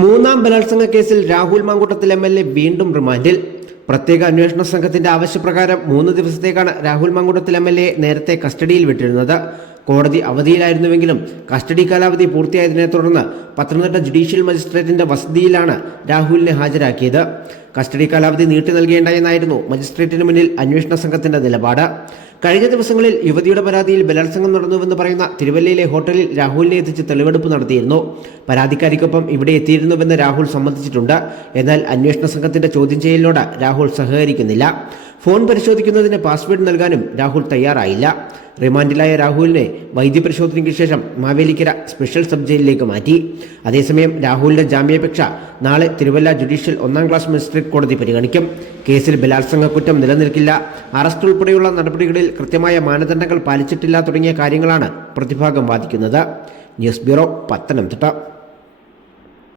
മൂന്നാം ബലാത്സംഗ കേസിൽ Rahul Mamkootathil M L A വീണ്ടും റിമാൻഡിൽ. പ്രത്യേക അന്വേഷണ സംഘത്തിന്റെ ആവശ്യപ്രകാരം മൂന്ന് ദിവസത്തേക്കാണ് Rahul Mamkootathil M L A നേരത്തെ കസ്റ്റഡിയിൽ വിട്ടിരുന്നത്. കോടതി അവധിയിലായിരുന്നുവെങ്കിലും കസ്റ്റഡി കാലാവധി പൂർത്തിയായതിനെ തുടർന്ന് പത്തനംതിട്ട ജുഡീഷ്യൽ മജിസ്ട്രേറ്റിന്റെ വസതിയിലാണ് രാഹുലിനെ ഹാജരാക്കിയത്. കസ്റ്റഡി കാലാവധി നീട്ടി നൽകേണ്ട എന്നായിരുന്നു മജിസ്ട്രേറ്റിന് മുന്നിൽ അന്വേഷണ സംഘത്തിന്റെ നിലപാട്. കഴിഞ്ഞ ദിവസങ്ങളിൽ യുവതിയുടെ പരാതിയിൽ ബലാത്സംഗം നടന്നുവെന്ന് പറയുന്ന തിരുവല്ലയിലെ ഹോട്ടലിൽ രാഹുലിനെ എത്തിച്ച് തെളിവെടുപ്പ് നടത്തിയിരുന്നു. പരാതിക്കാരിക്കൊപ്പം ഇവിടെ എത്തിയിരുന്നുവെന്ന് രാഹുൽ സമ്മതിച്ചിട്ടുണ്ട്. എന്നാൽ അന്വേഷണ സംഘത്തിന്റെ ചോദ്യം ചെയ്യലിനോട് രാഹുൽ സഹകരിക്കുന്നില്ല. ഫോൺ പരിശോധിക്കുന്നതിന് പാസ്വേഡ് നൽകാനും രാഹുൽ തയ്യാറായില്ല. റിമാൻഡിലായ രാഹുലിനെ വൈദ്യപരിശോധനയ്ക്ക് ശേഷം മാവേലിക്കര സ്പെഷ്യൽ സബ് ജയിലിലേക്ക് മാറ്റി. അതേസമയം രാഹുലിന്റെ ജാമ്യാപേക്ഷ നാളെ തിരുവല്ല ജുഡീഷ്യൽ ഒന്നാം ക്ലാസ് മജിസ്ട്രേറ്റ് കോടതി പരിഗണിക്കും. കേസിൽ ബലാത്സംഗ കുറ്റം നിലനിൽക്കില്ല. അറസ്റ്റ് ഉൾപ്പെടെയുള്ള നടപടികളിൽ കൃത്യമായ മാനദണ്ഡങ്ങൾ പാലിച്ചിട്ടില്ല തുടങ്ങിയ കാര്യങ്ങളാണ് പ്രതിഭാഗം വാദിക്കുന്നത്. News bureau Pathanamthitta.